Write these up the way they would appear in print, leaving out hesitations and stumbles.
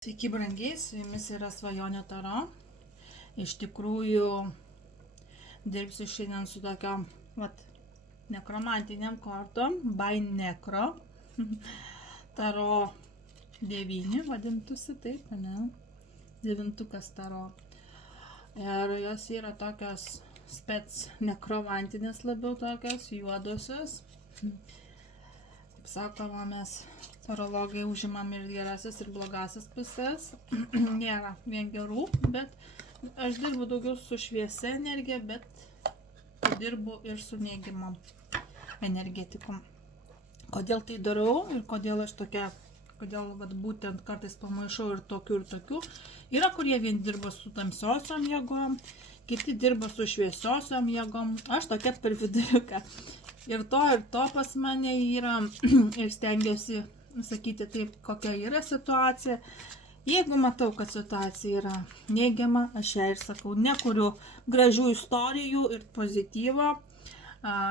Sveiki brangiai, su jumis yra Svajonė Taro. Iš tikrųjų, dirbsiu šiandien su tokiom nekromantiniam kortom, by Necro. Taro 9 vadintųsi taip, ne? Devintukas Taro. Ir jos yra tokios spec nekromantinės, labiau tokios juodosios. Kaip sakoma, mes tarologai užimam ir gerasias, ir blogasias pusės. Nėra vien gerų, bet aš dirbu daugiau su šviesia energija, bet dirbu ir su neigiamom energetikom. Kodėl tai darau ir kodėl aš tokia, kodėl būtent kartais pamaišau ir tokių. Yra, kurie vien dirba su tamsiosiom jėgom, kiti dirba su šviesiosiom jėgom. Aš tokia per viduriuką. Ir to pas mane yra ir stengiuosi sakyti taip, kokia yra situacija. Jeigu matau, kad situacija yra neigiama, aš ją ir sakau, nekuriu gražių istorijų ir pozityvo,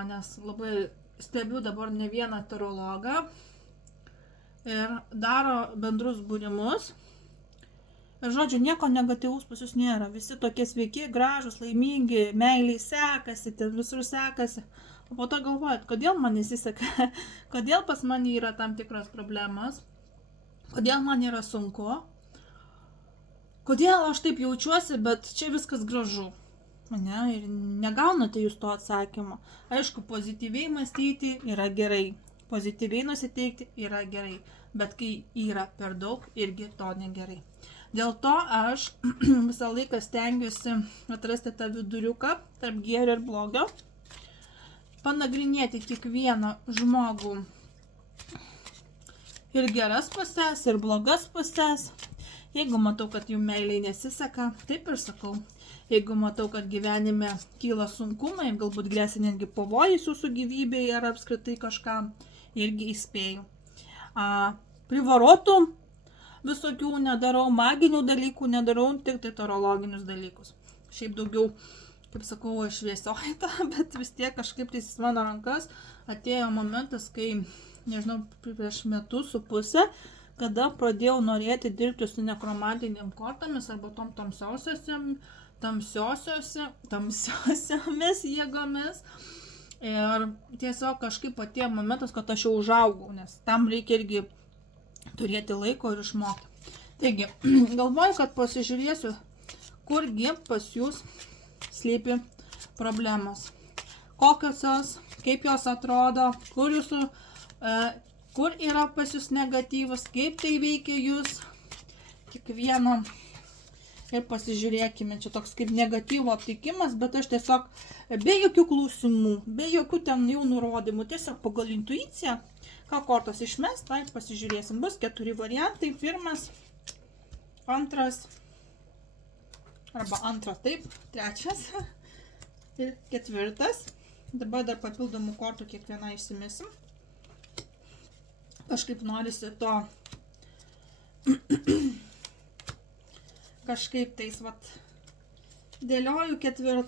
nes labai stebiu dabar ne vieną tarologą ir daro bendrus būrimus. Ir žodžiu, nieko negatyvus pas jūs nėra. Visi tokie sveiki, gražus, laimingi, meiliai sekasi, ten visur sekasi. O po to galvojat, kodėl man nesiseka, kodėl pas mane yra tam tikros problemos, kodėl man yra sunku, kodėl aš taip jaučiuosi, bet čia viskas gražu. Ne? Ir negaunate jūs to atsakymo. Aišku, pozityviai mąstyti yra gerai, pozityviai nusiteikti yra gerai, bet kai yra per daug, irgi to negerai. Dėl to aš visą laiką stengiuosi atrasti tą viduriuką tarp gėrio ir blogio, panagrinėti kiekvieną žmogų ir geras pusės, ir blogas pusės. Jeigu matau, kad jų meiliai nesiseka, taip ir sakau. Jeigu matau, kad gyvenime kyla sunkumai, galbūt grėsia netgi pavojus jūsų gyvybėje ar apskritai kažkam, irgi įspėju. Privarotų visokių nedarau, maginių dalykų nedarau, tik tai tarologinius dalykus. Šiaip daugiau, kaip sakau, šviesioji ta, bet vis tiek kažkaip tais mano rankas atėjo momentas, kai, nežinau, prieš metus su pusę, kada pradėjau norėti dirbti su nekromantiniam kortomis arba tom tamsiosiomis jėgomis. Ir tiesiog kažkaip atėjo momentas, kad aš jau užaugau, nes tam reikia irgi turėti laiko ir išmokti. Taigi, galvoju, kad pasižiūrėsiu, kurgi pas jūs slypi problemos. Kokios jos, kaip jos atrodo, kur yra pas jūs negatyvus, kaip tai veikia jūs, kiekvieno. Ir pasižiūrėkime, čia toks kaip negatyvo aptikimas, bet aš tiesiog be jokių klausimų, be jokių ten jau nurodymų, tiesiog pagal intuiciją, ką kortos išmes, tai pasižiūrėsim. Bus 4 variantai, pirmas, antras, arba antras, taip, trečias ir 4. Dabar dar papildomų kortų kiekvieną išsimesim. Kažkaip norisi to kažkaip tais dėlioju 4.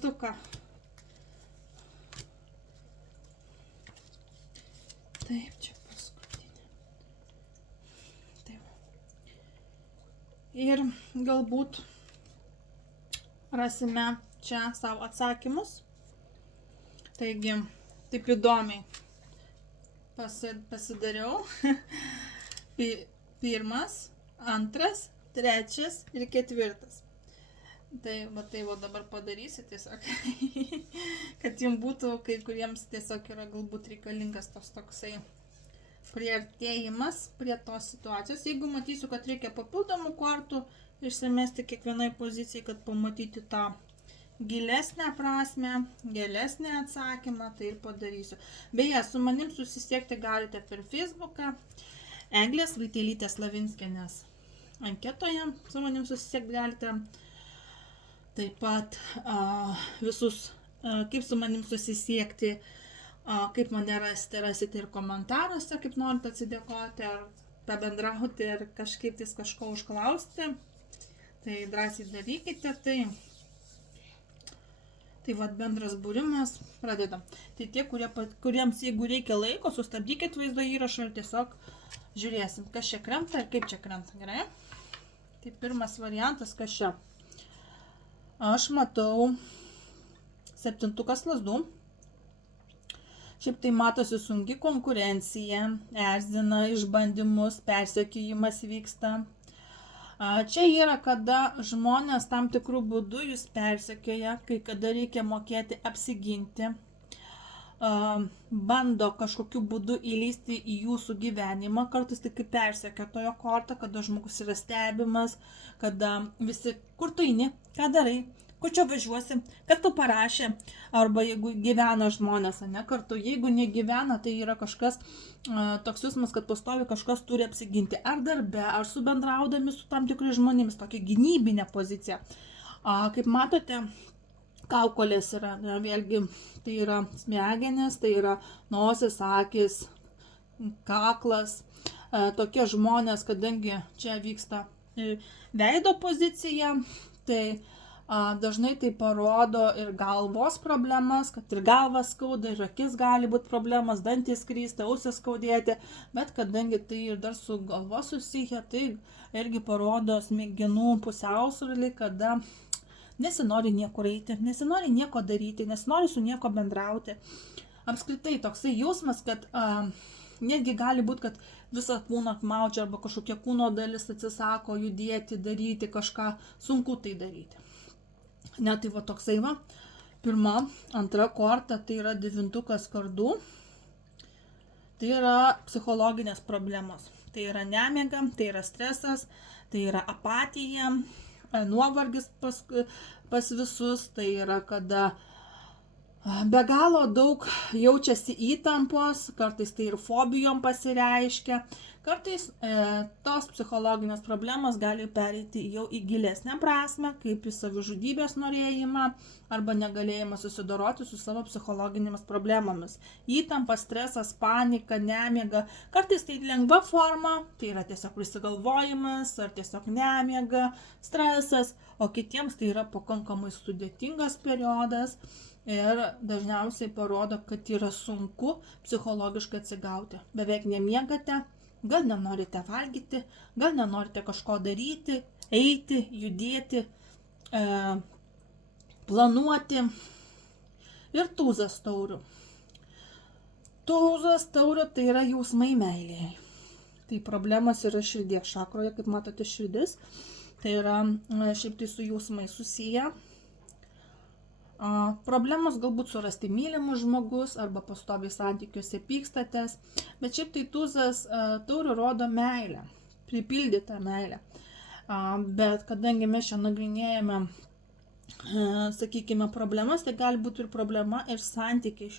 Taip, čia paskutinė. Taip. Ir galbūt rasime čia savo atsakymus. Taigi, taip įdomiai pasidariau. Pirmas, antras, trečias ir 4. Tai dabar padarysiu tiesiog, kad jums būtų, kai kuriems tiesiog yra galbūt reikalingas toksai priartėjimas prie tos situacijos. Jeigu matysiu, kad reikia papildomų kortų išsimesti kiekvienai pozicijai, kad pamatyti tą gilesnę prasmę, gilesnį atsakymą, tai ir padarysiu. Beje, su manim susisiekti galite per Facebooką, Eglės Vaitelytės Lavinskienės anketoje, su manim susisiekti galite. Taip pat visus, kaip su manim susisiekti, kaip mane rasite ir komentaruose, kaip norite atsidėkoti, ar pabendrauti, ar kažkaip tais kažko užklausti. Tai drąsiai darykite. Tai bendras būrimas, pradedam. Tai tie, kuriems jeigu reikia laiko, sustabdykit vaizdo įrašą ir tiesiog žiūrėsim, kas čia krenta ir kaip čia krenta. Gerai? Tai pirmas variantas, kas čia? Aš matau 7 lazdų. Šiaip tai matosi sunki konkurencija, erzina, išbandymus, persekiojimas vyksta. Čia yra, kada žmonės tam tikrų būdų jūs persekioja, kai kada reikia mokėti apsiginti, bando kažkokiu būdu įlysti į jūsų gyvenimą, kartais tai kaip persekiotojo korta, kada žmogus yra stebimas, kada visi, kur tu eini, ką darai, kur čia važiuosi, kas tu parašė, arba jeigu gyvena žmonės, ne kartu, jeigu negyvena, tai yra kažkas toks jausmas, kad pastovi kažkas turi apsiginti, ar darbe, ar su bendraudami su tam tikrais žmonėmis, tokia gynybinė pozicija. Kaip matote, kaukolės yra, vėlgi, tai yra smegenys, tai yra nosis, akis, kaklas, tokie žmonės, kadangi čia vyksta veido pozicija, tai dažnai tai parodo ir galvos problemas, kad ir galvas skauda, ir akis gali būti problemas, dantys krysta, ausis skaudėti, bet kadangi tai ir dar su galva susiję, tai irgi parodo smegenų pusiausvyrį, kada nesinori niekur eiti, nesinori nieko daryti, nesinori su nieko bendrauti. Apskritai toksai jausmas, kad netgi gali būti, kad visą kūną apmaudžia arba kažkokia kūno dalis atsisako judėti, daryti kažką, sunku tai daryti. Ne, tai va toksai va, pirma, antra korta, tai yra 9 kardų, tai yra psichologinės problemos, tai yra nemiga, tai yra stresas, tai yra apatija, nuovargis pas visus, tai yra kada be galo daug jaučiasi įtampos, kartais tai ir fobijom pasireiškia, kartais tos psichologinės problemos gali pereiti jau į gilesnę prasme, kaip į savižudybės norėjimą arba negalėjimą susidoroti su savo psichologinėmis problemomis. Įtampa, stresas, panika, nemiga, kartais tai lengva forma, tai yra tiesiog prisigalvojimas ar tiesiog nemiga, stresas, o kitiems tai yra pakankamai sudėtingas periodas. Ir dažniausiai parodo, kad yra sunku psichologiškai atsigauti. Beveik nemiegate, gal nenorite valgyti, gal nenorite kažko daryti, eiti, judėti, planuoti. Ir tūzas taurių. Tūzas taurių tai yra jausmai meilėje. Tai problemas yra širdies šakroje, kaip matote širdis. Tai yra šiaip tai su jausmai susiję. Problemos galbūt surasti mylimus žmogus arba pastoviai santykiuose pykstatės, bet šiaip tai tūzas taurių rodo meilę, pripildytą meilę. Bet kadangi mes čia nagrinėjame, sakykime, problemas, tai gali būti ir problema ir santykiai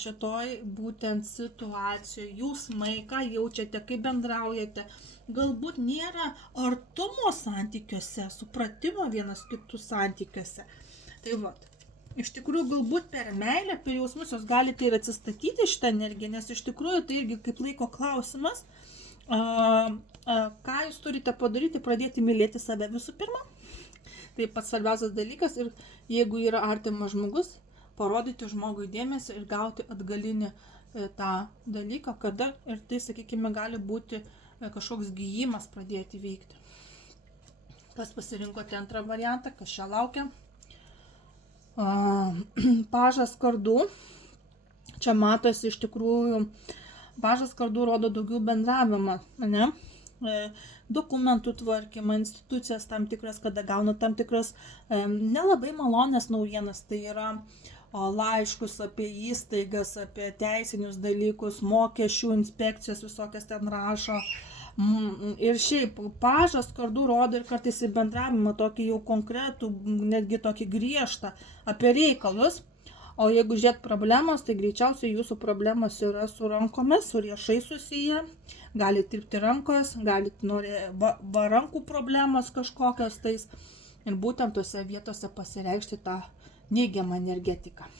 šitoj būtent situacijoje, jausmai, ką jaučiate, kaip bendraujate. Galbūt nėra artumo santykiuose, supratimo vienas kitų santykiuose. Tai va, iš tikrųjų galbūt per meilę, per jausmus jūs galite ir atsistatyti šitą energiją, nes iš tikrųjų tai irgi kaip laiko klausimas, ką jūs turite padaryti, pradėti mylėti save visų pirma. Tai pats svarbiausias dalykas ir jeigu yra artimas žmogus, parodyti žmogui dėmesį ir gauti atgalinį tą dalyką, kada ir tai, sakykime, gali būti kažkoks gijimas pradėti veikti. Kas pasirinkote antrą variantą, kas čia laukia? Pažas kardų, čia matosi iš tikrųjų, pažas kardų rodo daugiau bendravimą, ne? Dokumentų tvarkymą, institucijas tam tikras, kada gauna tam tikras nelabai malonės naujienas, tai yra laiškus apie įstaigas, apie teisinius dalykus, mokesčių inspekcijas visokias ten rašo. Ir šiaip pažas kardų rodo ir kartais į bendravimą tokį jau konkretų, netgi tokį griežtą apie reikalus. O jeigu žiūrėt problemos, tai greičiausiai jūsų problemos yra su rankomis, su riešais susiję. Galite tirpti rankos, galite rankų problemos kažkokios tais. Ir būtent tose vietose pasireikšti tą neigiamą energetiką.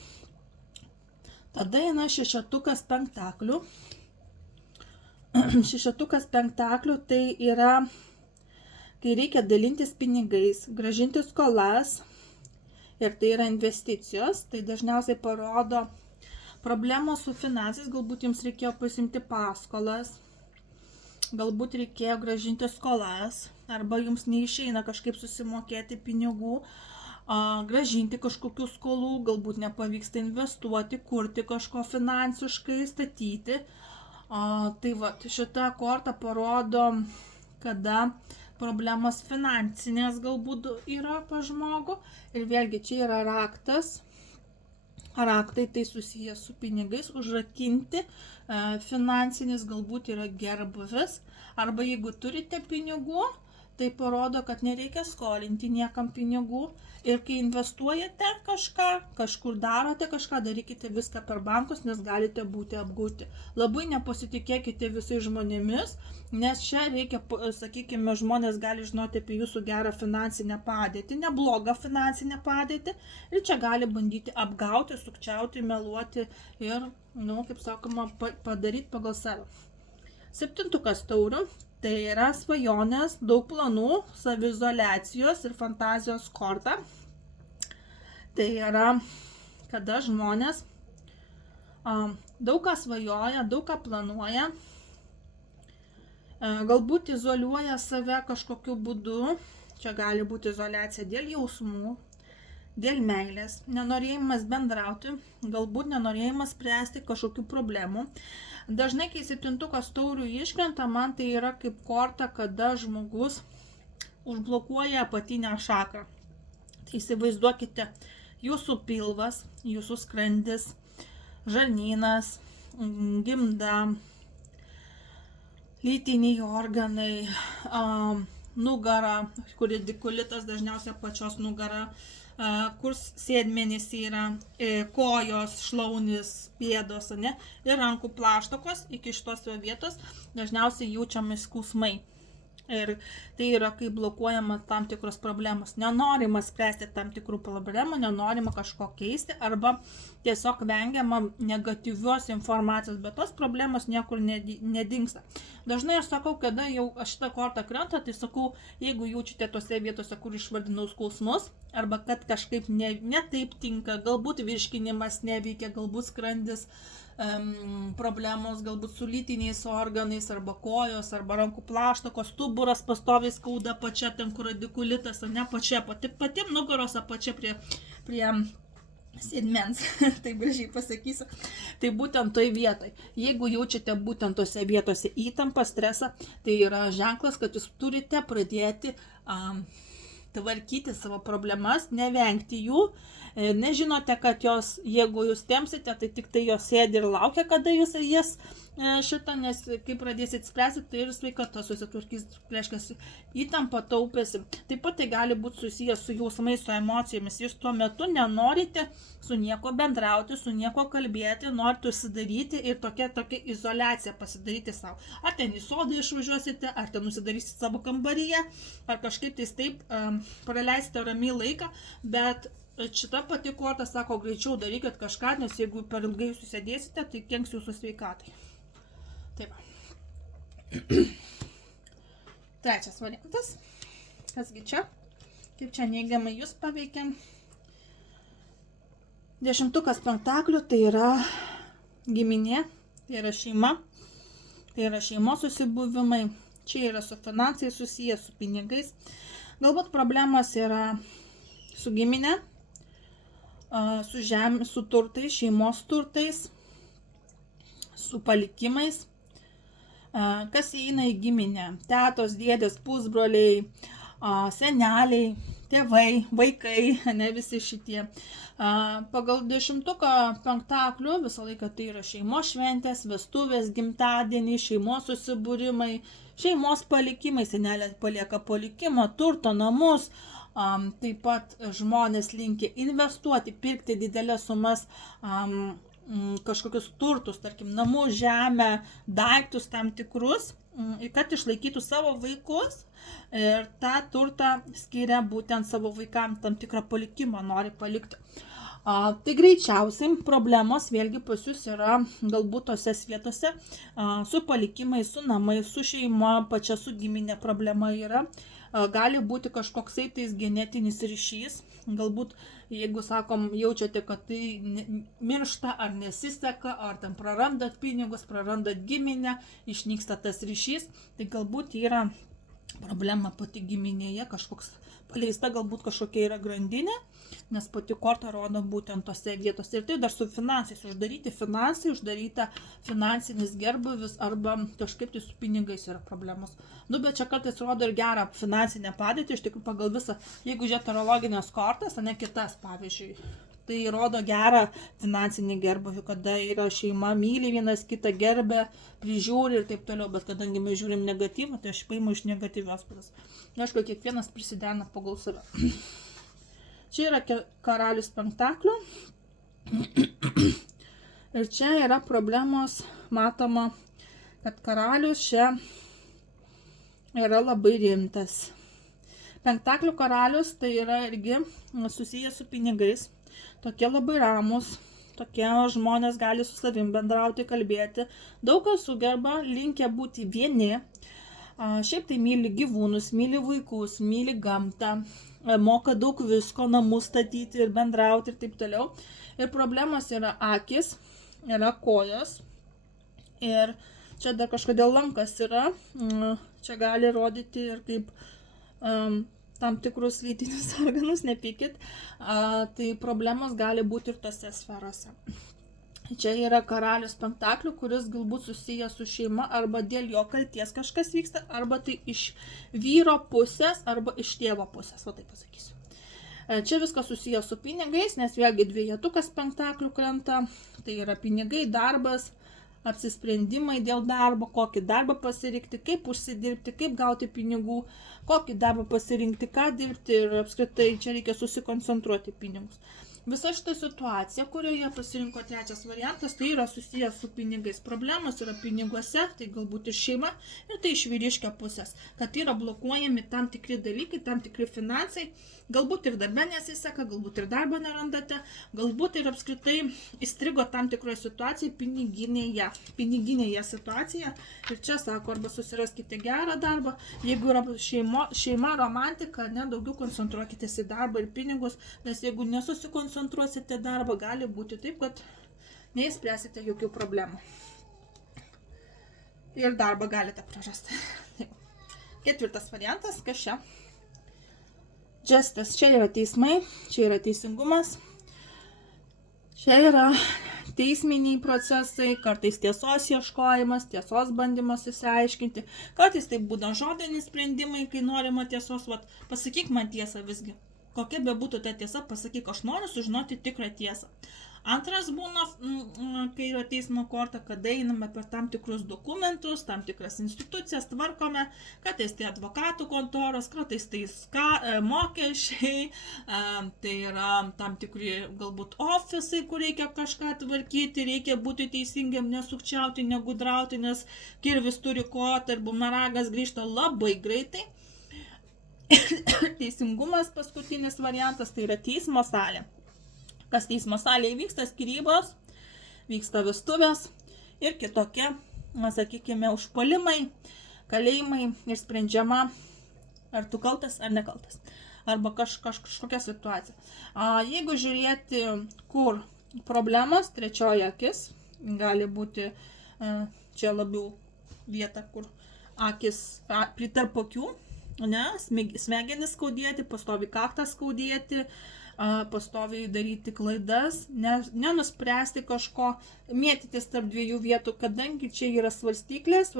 Tada eina šešetukas pentaklių. Šešetukas pentaklių tai yra, kai reikia dalintis pinigais, gražinti skolas ir tai yra investicijos, tai dažniausiai parodo problemos su finansais, galbūt jums reikėjo pasimti paskolas, galbūt reikėjo gražinti skolas, arba jums neišeina kažkaip susimokėti pinigų, gražinti kažkokių skolų, galbūt nepavyksta investuoti, kurti kažko finansiškai, statyti. Tai va, šita korta parodo, kada problemos finansinės galbūt yra pas žmogų. Ir vėlgi čia yra raktas. Raktai tai susijęs su pinigais, užrakinti, finansinis galbūt yra gerbūvis, arba jeigu turite pinigų, tai parodo, kad nereikia skolinti niekam pinigų. Ir kai investuojate kažką, kažkur darote kažką, darykite viską per bankus, nes galite būti apgauti. Labai nepasitikėkite visais žmonėmis, nes čia reikia, sakykime, žmonės gali žinoti apie jūsų gerą finansinę padėtį, neblogą finansinę padėtį, ir čia gali bandyti apgauti, sukčiauti, meluoti ir, kaip sakoma, padaryti pagal save. 7 taurių. Tai yra svajonės, daug planų, saviizoliacijos ir fantazijos korta. Tai yra, kada žmonės daug ką svajoja, daug ką planuoja, galbūt izoliuoja save kažkokiu būdu. Čia gali būti izoliacija dėl jausmų, dėl meilės, nenorėjimas bendrauti, galbūt nenorėjimas spręsti kažkokių problemų. Dažnai, kai 7 taurių iškrenta, man tai yra kaip korta, kada žmogus užblokuoja apatinę šakrą. Tai įsivaizduokite, jūsų pilvas, jūsų skrandis, žarnynas, gimda, lytiniai organai, nugara, kur radikulitas dažniausiai pačios nugara, kur sėdmenys yra, kojos, šlaunis, pėdos, ir rankų plaštakos iki šitos vietos dažniausiai jaučiami skausmai. Ir tai yra, kai blokuojama tam tikros problemos. Nenorima spręsti tam tikrų problemų, nenorima kažko keisti, arba tiesiog vengiama negatyvios informacijos, bet tos problemos niekur nedingsta. Dažnai aš sakau, kada jau šitą kortą krenta, tai sakau, jeigu jaučiate tose vietose, kur išvardinau skausmus, arba kad kažkaip ne taip tinka, galbūt virškinimas neveikia, galbūt skrandis, problemos galbūt su lytiniais organais, arba kojos, arba rankų plaštakos, stuburas pastoviai skauda pačia, ten kur radikulitas, pačia, pati nugaros apačia prie sėdmens, taip gražiai pasakysiu. Tai būtent toj vietoj. Jeigu jaučiate būtent tose vietose įtampą, stresą, tai yra ženklas, kad jūs turite pradėti tvarkyti savo problemas, nevengti jų. Nežinote, kad jos, jeigu jūs tempsite, tai tik tai jos sėdi ir laukia, kada jūs jas šitą, nes kai pradėsit spręsti, tai ir sveikata susitvarkys, reiškia, įtampa taupėsi. Taip pat tai gali būti susijęs su jausmais, su emocijomis. Jūs tuo metu nenorite su nieko bendrauti, su nieko kalbėti, norite užsidaryti ir tokia izoliacija pasidaryti savo. Ar ten į sodą išvažiuosite, ar ten užsidarysite savo kambaryje, ar kažkaip taip praleisite ramiai laiką, bet šita pati korta sako, greičiau darykit kažką, nes jeigu per ilgai susėdėsite, tai kenks jūsų sveikatai. Taip. Trečias variantas. Kasgi čia? Kaip čia neigiamai jūs paveikia? 10 pentaklių tai yra giminė, tai yra šeima, tai yra šeimos susibuvimai. Čia yra su finansais susijęs, su pinigais. Galbūt problemas yra su giminė, su žemė, su turtais, šeimos turtais, su palikimais. Kas įeina į giminę? Tetos, dėdės, pusbroliai, seneliai, tėvai, vaikai, ne visi šitie. Pagal 10 pentaklių visą laiką tai yra šeimos šventės, vestuvės, gimtadieniai, šeimos susibūrimai, šeimos palikimai, senelė palieka palikimą, turto, namus. Taip pat žmonės linkia investuoti, pirkti didelės sumas, kažkokius turtus, tarkim, namų, žemę, daiktus tam tikrus, kad išlaikytų savo vaikus, ir tą turtą skiria būtent savo vaikams, tam tikrą palikimą nori palikti. Tai greičiausiai problemos vėlgi pas jūs yra galbūt tose vietose su palikimais, su namais, su šeima, pačia su giminė problema yra. gali būti kažkoksai tais genetinis ryšys, galbūt jeigu sakom, jaučiate, kad tai miršta ar nesiseka, ar ten prarandat pinigus, prarandat giminę, išnyksta tas ryšys, tai galbūt yra problema pati giminėje, kažkoks paleista galbūt kažkokia yra grandinė, nes pati korta rodo būtent tose vietose. Ir tai dar su finansais, uždaryti finansai, uždaryta finansinis gerbūvis arba kažkaip tai su pinigais yra problemos. Nu, bet čia kartais rodo ir gerą finansinę padėtį, iš tikrųjų pagal visą, jeigu žiūrėt tarologinės kortas, o ne kitas, pavyzdžiui, tai rodo gerą finansinį gerbūvį, kada yra šeima, myli vienas kitą, gerbė, prižiūri ir taip toliau, bet kadangi mes žiūrim negatyvą, tai aš paimu iš negatyvios pusės. Aišku, kiekvienas prisidena pagal save. Čia yra karalius pentaklių. Ir čia yra problemos, matoma, kad karalius čia yra labai rimtas. Pentaklių karalius tai yra irgi susijęs su pinigais. Tokie labai ramus, tokie žmonės gali su savim bendrauti, kalbėti. Daug kas sugerba, linkę būti vieni. Šiaip tai myli gyvūnus, myli vaikus, myli gamtą, moka daug visko, namus statyti ir bendrauti ir taip toliau. Ir problemas yra akis, yra kojos ir čia dar kažkodėl lankas yra, čia gali rodyti ir kaip tam tikrus lytinius organus, nepykit, tai problemos gali būti ir tose sferose. Čia yra karalius pentaklių, kuris galbūt susijęs su šeima, arba dėl jo kalties kažkas vyksta, arba tai iš vyro pusės, arba iš tėvo pusės, o taip pasakysiu. Čia viskas susijęs su pinigais, nes vėlgi dviejetukas pentaklių krenta, tai yra pinigai, darbas, apsisprendimai dėl darbo, kokį darbą pasirinkti, kaip užsidirbti, kaip gauti pinigų, kokį darbą pasirinkti, ką dirbti ir apskritai čia reikia susikoncentruoti pinigus. Visa šita situacija, kurioje pasirinko trečias variantas, tai yra susijęs su pinigais. Problemos yra piniguose, tai galbūt ir šeima, ir tai iš vyriškio pusės, kad yra blokuojami tam tikri dalykai, tam tikri finansai, galbūt ir darbe nesiseka, galbūt ir darbo nerandate, galbūt ir apskritai įstrigo tam tikroje situacijoje piniginėje situacija. Ir čia sako, arba susiraskite gerą darbą, jeigu yra šeima, romantika, daugiau koncentruokitės į darbą ir pinigus, nes jeigu nesusikoncentruosite darbą, gali būti taip, kad neįspręsite jokių problemų. Ir darbą galite prarasti. Ketvirtas variantas, kas čia? Justice, čia yra teismai, čia yra teisingumas, čia yra teisminiai procesai, kartais tiesos ieškojimas, tiesos bandymas įsiaiškinti, kartais tai būna žodiniai sprendimai, kai norima tiesos, pasakyk man tiesą visgi, kokia bebūtų ta tiesa, pasakyk, aš noriu sužinoti tikrą tiesą. Antras būna, kai yra teismo korta, kada einame per tam tikrus dokumentus, tam tikras institucijas, tvarkome, kartais tai advokatų kontoros, kartais tai mokesčiai, tai yra tam tikri galbūt ofisai, kur reikia kažką tvarkyti, reikia būti teisingiam, nesukčiauti, negudrauti, nes kirvis turi kotą ir bumeragas grįžta labai greitai. Teisingumas paskutinis variantas, tai yra teismo salė. Kas teismo salėje vyksta skyrybos, vyksta vestuvės ir kitokie, sakykime, užpuolimai, kalėjimai ir sprendžiama, ar tu kaltas ar nekaltas, arba kažkokia situacija. Jeigu žiūrėti, kur problemas, trečioji akis, gali būti čia labiau vieta, kur akis pritarp akių, smegenis skaudėti, pastovi kaktą skaudėti, pastoviai daryti klaidas, nenuspręsti kažko, mėtytis tarp dviejų vietų, kadangi čia yra svarstyklės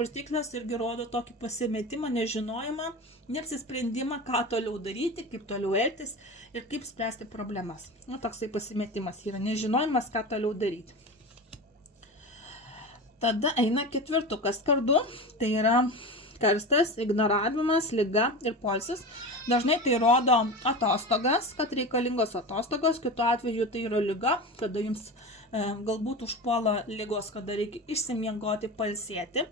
irgi rodo tokį pasimetimą, nežinojimą, neapsisprendimą, ką toliau daryti, kaip toliau elgtis ir kaip spręsti problemas. Toksai pasimetimas yra nežinojimas, ką toliau daryti. Tada eina ketvirtukas kardu, tai yra karstas, ignoravimas, liga ir poilsis. Dažnai tai rodo atostogas, kad reikalingos atostogos, kitu atveju tai yra liga, kada jums galbūt užpuola ligos, kada reikia išsimiegoti, pailsėti.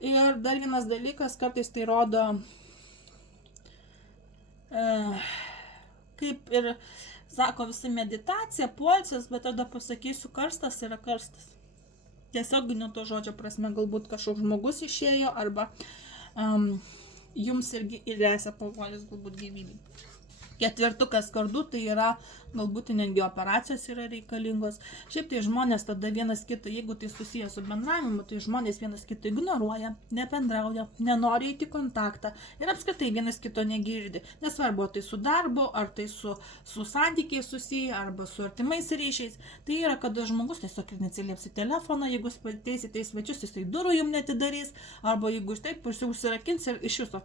Ir dar vienas dalykas, kartais tai rodo, kaip ir sako visi meditacija, poilsis, bet tada pasakysiu, karstas yra karstas. Tiesiog nuo to žodžio prasme galbūt kažkoks žmogus išėjo arba jums irgi įrėsia pavojus galbūt gyvybei. Ketvirtukas kardu, tai yra galbūt netgi operacijos yra reikalingos. Šiaip tai žmonės tada vienas kitą, jeigu tai susijęs su bendravimu, tai žmonės vienas kitą ignoruoja, nebendrauja, nenori eiti į kontaktą ir apskritai vienas kito negirdi. Nesvarbu, tai su darbu, ar tai su santykiais susiję, arba su artimais ryšiais. Tai yra, kada žmogus tiesiog neatsilieps į telefoną, jeigu jūs pateisite į svečius, jisai durų jums netidarys, arba jeigu jūs taip užsirakins ir iš jūsų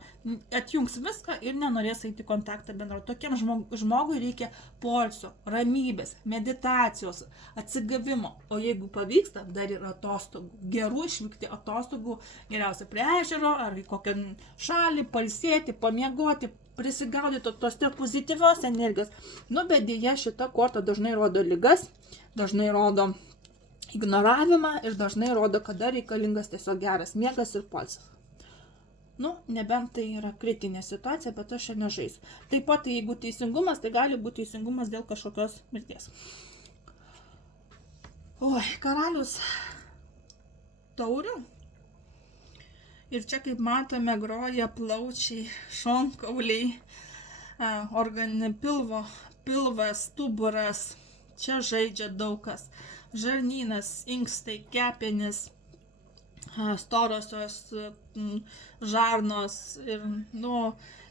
atjungs viską ir nenorės eiti į kontaktą bendrauti. Tokiam žmogui reikia poilsio, ramybės, meditacijos, atsigavimo. O jeigu pavyksta, dar ir atostogų. Gerų išvykti atostogų, geriausia prie ežero ar į kokią šalį, pailsėti, pamiegoti, prisigaudyti tos pozityvios energijos. Nu, bet dėja šita korta dažnai rodo ligas, dažnai rodo ignoravimą ir dažnai rodo, kada reikalingas tiesiog geras miegas ir poilsis. Nu, nebent tai yra kritinė situacija, bet aš čia nežaisiu. Taip pat, jeigu teisingumas, tai gali būti teisingumas dėl kažkokios mirties. Oi, karalius taurių. Ir čia, kaip matome, groja plaučiai, šonkauliai, pilvas, stuburas. Čia žaidžia daug kas. Žarnynas, inkstai, kepenys, storosios žarnos ir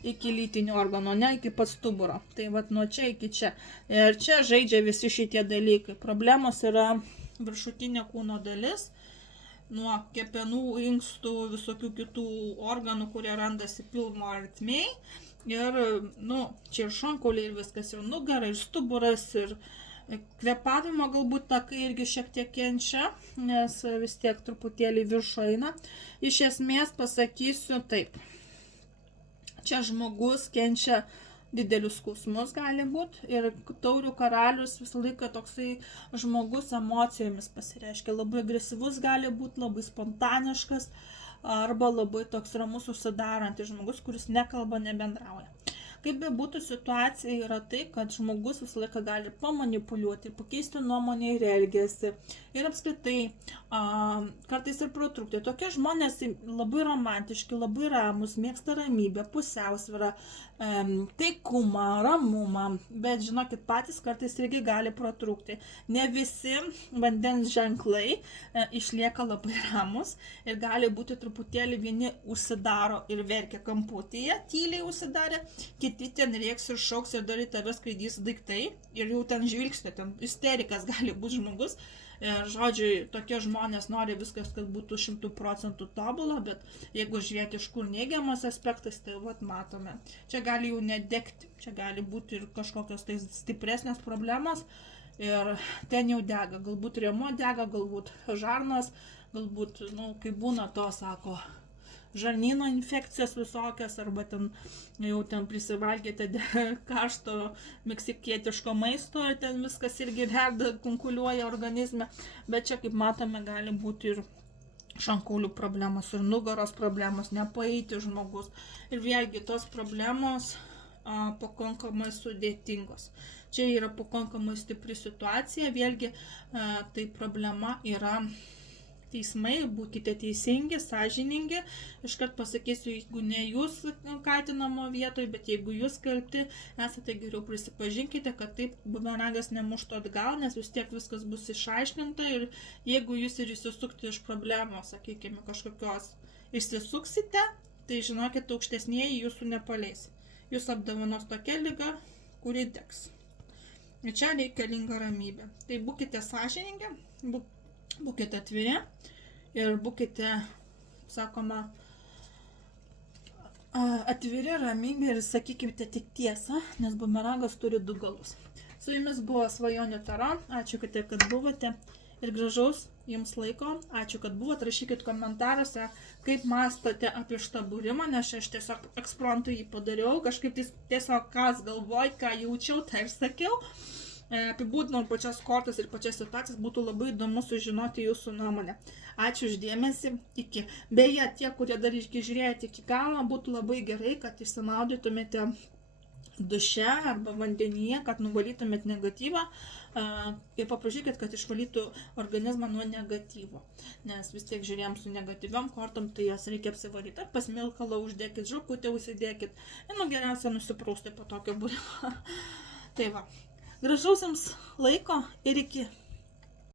iki lytinių organų, ne iki pat stuburo. Tai vat nuo čia iki čia. Ir čia žaidžia visi šitie dalykai. Problemos yra viršutinė kūno dalis, nuo kepenų, inkstų, visokių kitų organų, kurie randasi pilvo ertmėj. Ir, čia ir šonkauliai, ir viskas, ir nugara, ir stuburas, ir kvėpavimo galbūt takai irgi šiek tiek kenčia, nes vis tiek truputėlį viršų eina. Iš esmės pasakysiu taip. Čia žmogus kenčia didelius skausmus gali būti ir taurių karalius visą laiką toksai žmogus emocijomis pasireiškia. Labai agresyvus gali būti, labai spontaniškas arba labai toks ramus užsidarantis žmogus, kuris nekalba, nebendrauja. Kaip be būtų situacija yra tai, kad žmogus visą laiką gali pamanipuliuoti, pakeisti nuomonę ir elgesį. Ir apskritai, kartais ir pratrūkti. Tokie žmonės labai romantiški, labai ramus, mėgsta ramybę, pusiausvyrą, taikumą, ramumą. Bet žinokit, patys kartais irgi gali pratrūkti. Ne visi vandens ženklai išlieka labai ramus ir gali būti truputėlį vieni užsidaro ir verkia kamputyje, tyliai užsidarė, kiti ten rėks ir šauks ir dar į tave skraidys daiktai ir jau ten žvilgsnė, ten isterikas gali būti žmogus. Ir žodžiu, tokie žmonės nori viskas, kad būtų 100% tobula, bet jeigu žiūrėti iš kur neigiamas aspektas, tai vat matome. Čia gali jau nedegti, čia gali būti ir kažkokios tai stipresnės problemos ir ten jau dega, galbūt rėmuo dega, galbūt žarnos, galbūt, kai būna to, sako, žarnyno infekcijos visokios, arba jau prisivalgėte karšto meksikietiško maisto, ten viskas irgi verda, kunkuliuoja organizme, bet čia, kaip matome, gali būti ir šonkaulių problemos, ir nugaros problemos, nepaeiti žmogus. Ir vėlgi tos problemos pakankamai sudėtingos. Čia yra pakankamai stipri situacija, vėlgi tai problema yra teismai, būkite teisingi, sąžiningi. Iškart pasakysiu, jeigu ne jūs kaltinamo vietoje, bet jeigu jūs kalti, esate, geriau prisipažinkite, kad taip bumerangas nemuštų atgal, nes vis tiek viskas bus išaiškinta ir jeigu jūs ir išsisukti iš problemos, sakykime, kažkokios išsisuksite, tai žinokit, aukštesnieji jūsų nepaleis. Jūs apdovanos tokia liga, kuri degs. Ir čia reikalinga ramybė. Tai būkite sąžiningi, būkite atviri ir būkite, sakoma, atviri, ramybė ir sakykite tik tiesą, nes bumerangas turi du galus. Su jumis buvo Svajonių Tara, ačiū, kad buvote ir gražaus jums laiko, ačiū, kad buvot, rašykit komentaruose, kaip mąstote apie šitą būrimą, nes aš tiesiog ekspromtu jį padariau, kažkaip tiesiog kas galvoj, ką jaučiau, tai ir sakiau. Apibūdinau pačias kortas ir pačias situacijas, būtų labai įdomu sužinoti jūsų nuomonę. Ačiū už dėmesį, iki. Beje, tie, kurie dar išžiūrėjote iki galo, būtų labai gerai, kad išsimaudytumėte duše arba vandenyje, kad nuvalytumėt negatyvą ir paprašykit, kad išvalytų organizmą nuo negatyvo. Nes vis tiek žiūrėjom su negatyviom kortom, tai jas reikia apsivalyti. Ar pas smilkalą uždėkit, žvakutę užsidėkit. Ir geriausia nusiprausti po tokio būrimo. Tai va. Gražaus jums laiko ir iki.